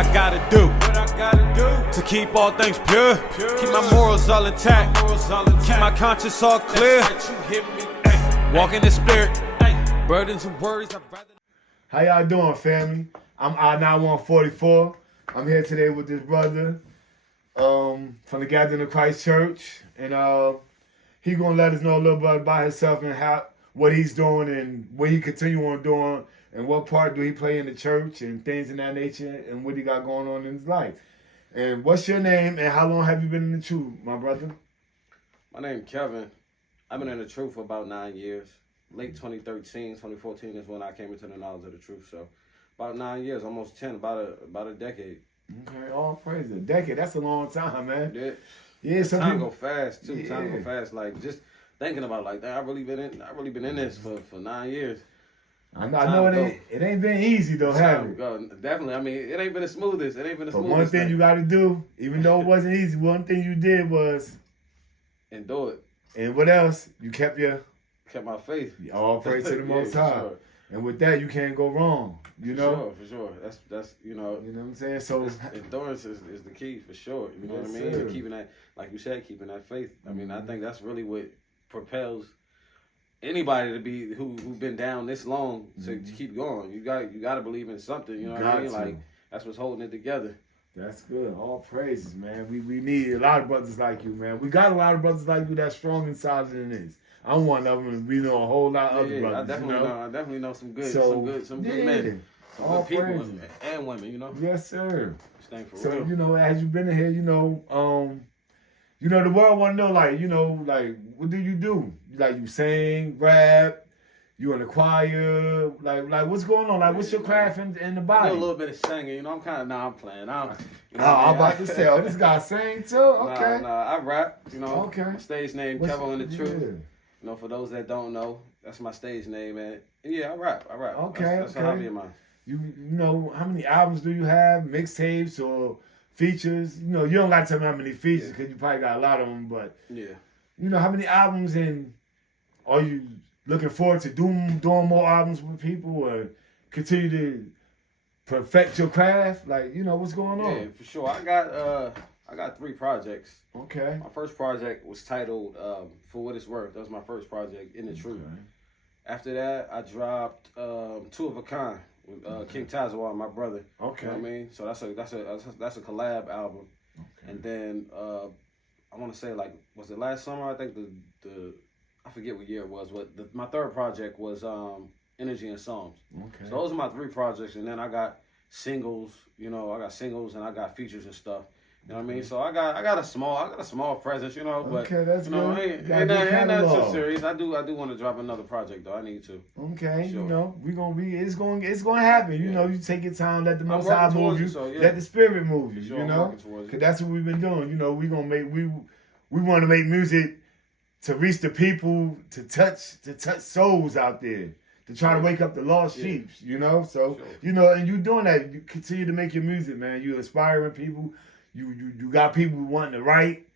I gotta do to keep all things pure, keep my morals all intact, keep my conscience all clear, walk in the spirit, burdens and worries I'd rather. How y'all doing, family? I'm Inah144. I'm here today with this brother from the Gathering of Christ Church, and he gonna let us know a little bit about himself and what he's doing and what he continue on doing and what part do he play in the church and things in that nature and what he got going on in his life. And what's your name and how long have you been in the truth, my brother? My name is Kevin. I've been in the truth for about 9 years. Late 2013, 2014 is when I came into the knowledge of the truth. So about 9 years, almost 10, about a decade. Okay, all praise. A decade, that's a long time, man. Yeah. Yeah, some time people go fast too. Yeah. Time go fast. Like just thinking about like that, I really been in this for 9 years. I know it ain't been easy though, have it? Definitely. I mean, it ain't been the smoothest. It ain't been the But smoothest. one thing you got to do, even though it wasn't easy, one thing you did was endure it. And what else? You kept my faith. All praise to the Most High. Sure. And with that, you can't go wrong. You know. For sure. That's You know what I'm saying? So endurance is the key for sure. You know yes, what I mean? Sir. And keeping that, like you said, keeping that faith. I mean, I think that's really what propels anybody to be who been down this long to keep going. You got to believe in something. You know what I mean? Like that's what's holding it together. That's good. All praises, man. We need a lot of brothers like you, man. We got a lot of brothers like you that's strong inside than this. I'm one of them, and we know a whole lot of other brothers. I definitely know some good, some good men, some all good people praises. and women. You know. Yes, sir. For real. You know, as you've been in here, the world want to know, like, what do you do? Like, you sing, rap, you in the choir, like, what's going on? Like, what's your craft in the body? I do a little bit of singing, you know. I'm kind of I'm playing. I'm about to say, this guy sing too. Okay. Nah, I rap. You know. Okay. My stage name Kevointhetruth. Yeah. You know, for those that don't know, that's my stage name, man. And yeah, I rap. Okay, that's a hobby of mine. You know, how many albums do you have? Mixtapes or features? You know, you don't got to tell me how many features because you probably got a lot of them. But yeah, you know, how many albums and are you looking forward to doing more albums with people or continue to perfect your craft? Like, you know, what's going on? Yeah, for sure. I got 3 projects. Okay. My first project was titled For What It's Worth. That was my first project, In the Truth. After that, I dropped Two of a Kind with King Tazawal, my brother. Okay. You know what I mean? So that's a collab album. Okay. And then I want to say, like, was it last summer? I think I forget what year it was. But my third project was Energy and Songs. Okay. So those are my 3 projects, and then I got singles. You know, I got singles and I got features and stuff. You know what I mean? So I got a small presence, you know, but okay, that's you know, good. Ain't nothing too serious. I do want to drop another project though. I need to. Okay, sure. You know, it's going to happen. You know, you take your time, let the Most High move you, let the Spirit move you. You know, because that's what we've been doing. You know, we want to make music to reach the people, to touch souls out there. To try to wake up the lost sheep, you know? So, you know, and you doing that. You continue to make your music, man. You inspiring people. You got people wanting to write.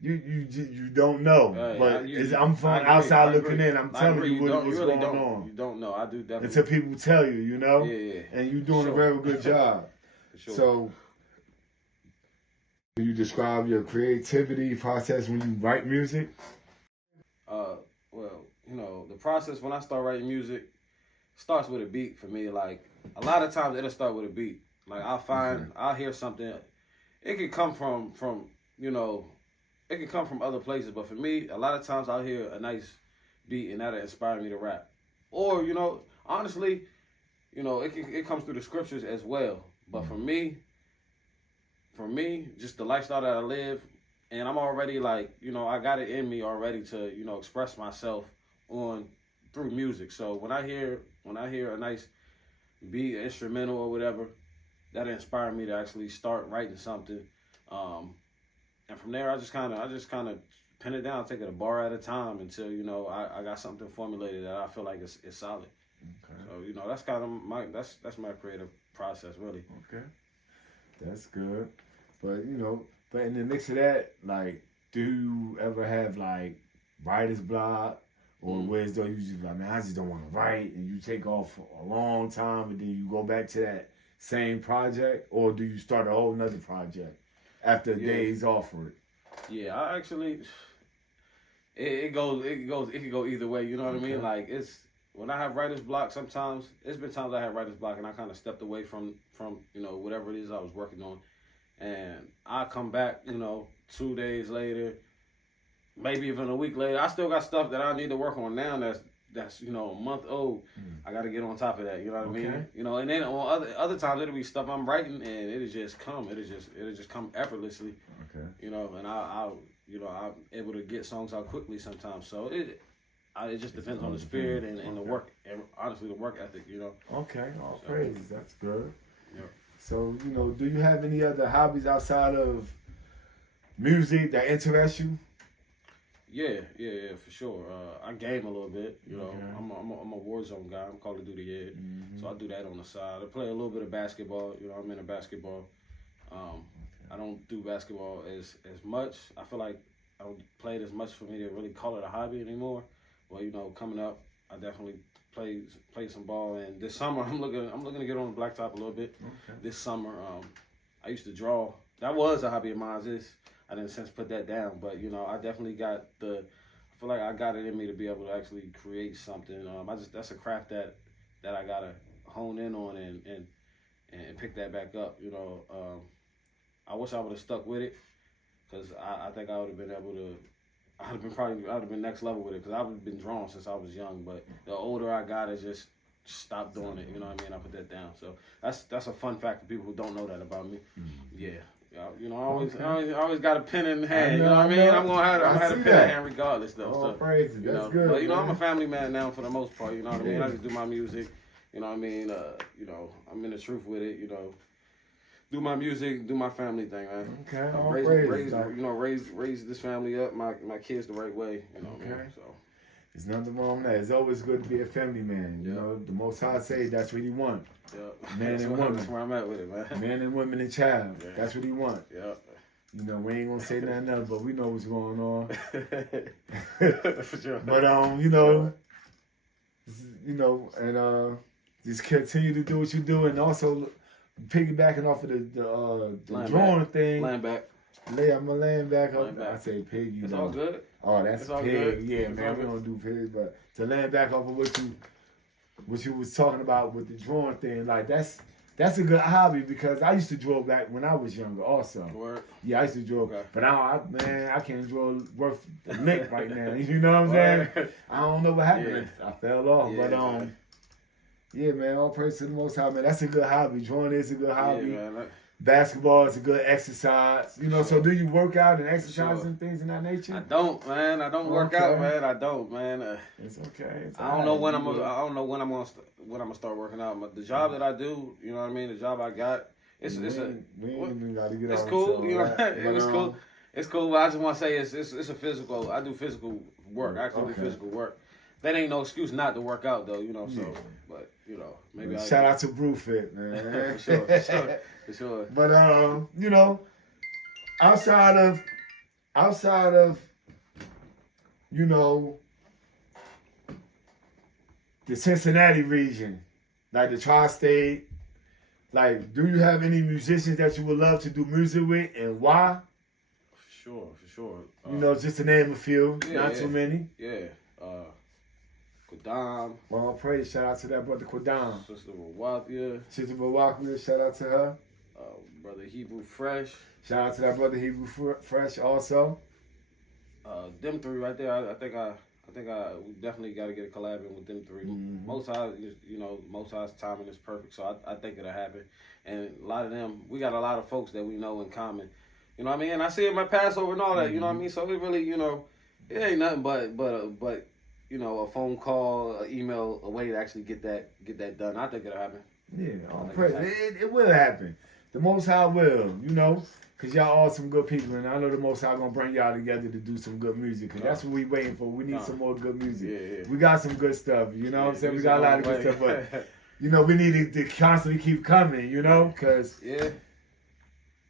You don't know. But I'm from outside looking in. I'm telling you what's going on. You don't know. I do definitely. Until people tell you, you know? Yeah. And you're doing a very good job. For sure. So, can you describe your creativity process when you write music? Well, you know, the process when I start writing music starts with a beat for me. Like, a lot of times it'll start with a beat. Like, I'll hear something. It could come from you know, it could come from other places. But for me, a lot of times I'll hear a nice beat and that'll inspire me to rap. Or, you know, honestly, you know, it comes through the scriptures as well. But for me, just the lifestyle that I live, and I'm already like, you know, I got it in me already to, you know, express myself through music. So when I hear a nice beat, instrumental or whatever, that inspired me to actually start writing something. And from there, I just kind of pin it down, take it a bar at a time until, you know, I got something formulated that I feel like it's solid. Okay. So, you know, that's kind of that's my creative process, really. Okay. That's good. But, you know, in the mix of that, like, do you ever have, like, writer's block? Or whereas though you just like, man, I just don't want to write, and you take off for a long time, and then you go back to same project, or do you start a whole nother project after days off for it? Yeah, I actually, it could go either way. You know what I mean? Like when I have writer's block, sometimes it's been times I have writer's block and I kind of stepped away from whatever it is I was working on, and I come back 2 days later, maybe even a week later. I still got stuff that I need to work on now that's a month old. I got to get on top of that. You know what I mean? And then on other times it'll be stuff I'm writing and it'll just come. It'll just come effortlessly. Okay. And I'm able to get songs out quickly sometimes. So it just depends on the spirit and the work, and honestly the work ethic. Okay. All praise. That's good. Yeah. So do you have any other hobbies outside of music that interest you? Yeah, for sure. I game a little bit. I'm a Warzone guy. I'm Call of Duty head, so I do that on the side. I play a little bit of basketball. I'm into basketball. I don't do basketball as much. I feel like I don't play it as much for me to really call it a hobby anymore. Well, coming up, I definitely play some ball. And this summer, I'm looking to get on the blacktop a little bit. Okay. This summer, I used to draw. That was a hobby of mine. I didn't since put that down, but I definitely got I feel like I got it in me to be able to actually create something. That's a craft that I gotta hone in on and pick that back up. I wish I would have stuck with it, because I think I would have been able to. I would have been next level with it, because I've been drawing since I was young. But the older I got, I just stopped doing it. You know what I mean? I put that down. So that's a fun fact for people who don't know that about me. Yeah. I always got a pen in hand. You know what I mean? I'm gonna have a pen in hand regardless, though. Oh, praise it. That's good. But I'm a family man now for the most part. You know what I mean? I just do my music. You know what I mean? I'm in the truth with it. Do my music, do my family thing, man. Okay. Raise this family up, my kids the right way. So there's nothing wrong with that. It's always good to be a family man. The Most High say that's what He wants. Man and woman. That's where I'm at with it, man. Man and woman and child. Yeah. That's what He wants. Yeah. We ain't gonna say nothing else, but we know what's going on. For sure. But and just continue to do what you do, and also piggybacking off of the drawing thing. Laying back. I'm laying back up. I say pig. It's all good. Oh, that's it's all pig. good. Yeah, man. We don't do pigs, but to laying back off of what you was talking about with the drawing thing, like that's a good hobby, because I used to draw back when I was younger also. Word. Yeah, I used to draw, but I can't draw worth the lick right now. You know what I'm saying? I don't know what happened. I fell off, but yeah, man, all praise to the Most High, man. That's a good hobby. Drawing is a good hobby. Yeah, man. Basketball is a good exercise. So do you work out and exercise and things in that nature? I don't, man. I don't work out, man. I don't, man. It's okay. I don't know when I'm gonna start working out. But the job that I do, you know what I mean. The job I got, it's cool. Cool. It's cool. But I just want to say it's a physical. I do physical work. I actually do physical work. That ain't no excuse not to work out, though. So, but maybe. Shout out to Brewfit, man. For sure. But outside of the Cincinnati region, like the tri-state, like, do you have any musicians that you would love to do music with, and why? For sure. Just to name a few, not too many. Yeah. Quadam. Well, praise. Shout out to that brother Quadam. Sister Mawakia. Shout out to her. Brother Hebrew Fresh. Shout out to that brother Hebrew Fresh also. Them three right there. I think we definitely got to get a collab in with them three. Most High's timing is perfect, so I think it'll happen. And a lot of them, we got a lot of folks that we know in common. You know what I mean? And I see it in my Passover and all that. You know what I mean? So it really, it ain't nothing but. A phone call, an email, a way to actually get that done. I think it'll happen. Yeah, it will happen. The Most High will, because y'all all some good people, and I know the Most High gonna bring y'all together to do some good music, because that's what we waiting for. We need some more good music. Yeah. We got some good stuff, you know what I'm saying? We got a lot of good stuff, but, we need to constantly keep coming, because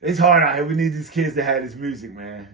it's hard out here. We need these kids to have this music, man.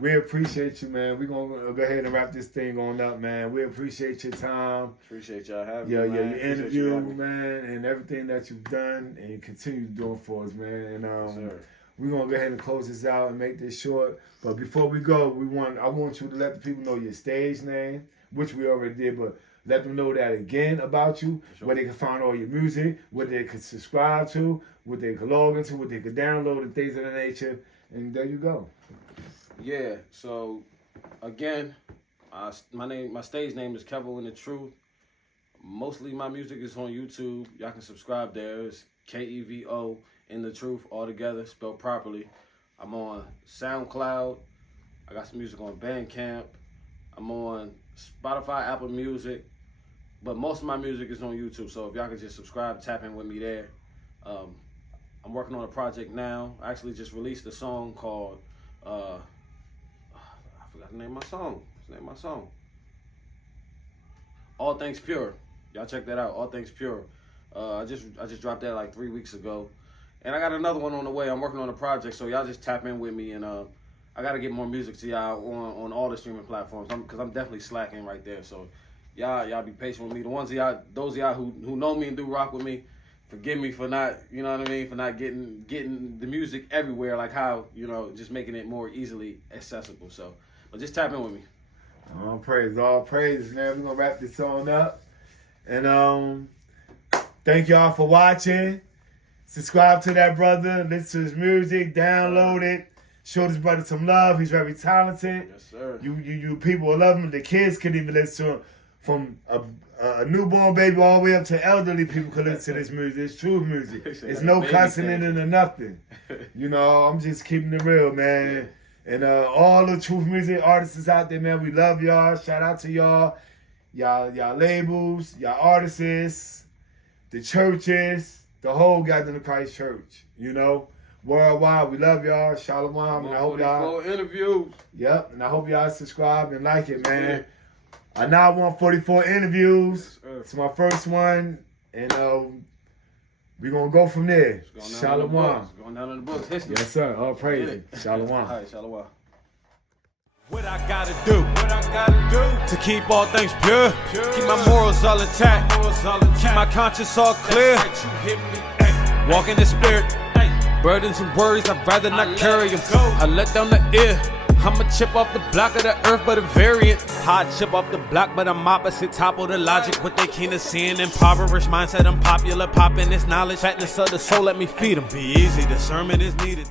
We appreciate you, man. We're going to go ahead and wrap this thing on up, man. We appreciate your time. Appreciate y'all having me, man. Your interview, man, and everything that you've done and continue doing for us, man. And we're going to go ahead and close this out and make this short. But before we go, I want you to let the people know your stage name, which we already did, but let them know that again about you, where they can find all your music, what they can subscribe to, what they can log into, what they can download, and things of that nature. And there you go. Yeah, so again, my stage name is Kevointhetruth. Mostly my music is on YouTube. Y'all can subscribe there. It's Kevo in the Truth, all together, spelled properly. I'm on SoundCloud. I got some music on Bandcamp. I'm on Spotify, Apple Music. But most of my music is on YouTube, so if y'all could just subscribe, tap in with me there. I'm working on a project now. I actually just released a song called, I forgot the name of my song. What's the name of my song? All Things Pure. Y'all check that out, All Things Pure. I just dropped that like 3 weeks ago. And I got another one on the way. I'm working on a project, so y'all just tap in with me. And I got to get more music to y'all on all the streaming platforms, because I'm definitely slacking right there. So y'all be patient with me. Those of y'all who know me and do rock with me, forgive me for not, you know what I mean, for not getting the music everywhere, like how, just making it more easily accessible. So, but just tap in with me. All praise, man. We're going to wrap this on up. And thank y'all for watching. Subscribe to that brother, listen to his music, download it, show this brother some love. He's very talented. Yes, sir. You people will love him. The kids can even listen to him. From a newborn baby all the way up to elderly people can listen to this music. It's true music. It's no cussing in it or nothing. I'm just keeping it real, man. Yeah. And all the truth music artists out there, man, we love y'all. Shout out to y'all. Y'all labels, y'all artists, the churches, the whole Goddamn Christ church, worldwide. We love y'all. Shalom. And I hope y'all interviews. Yep. And I hope y'all subscribe and like it, man. Inah144 interviews. Yes, it's my first one. And we're going to go from there. Shalom. Going down in the books. History. Yes, sir. All praise. Shalom. All right, shalom. What I gotta do to keep all things pure, keep my morals all intact, keep my conscience all clear, walk in the spirit, burdens and worries I'd rather not carry them, I let down the ear, I'm a chip off the block of the earth but a variant, hot chip off the block but I'm opposite top of the logic, what they keen to seeing, impoverished mindset, I'm popular, popping this knowledge, fatness of the soul, let me feed them, be easy, discernment is needed,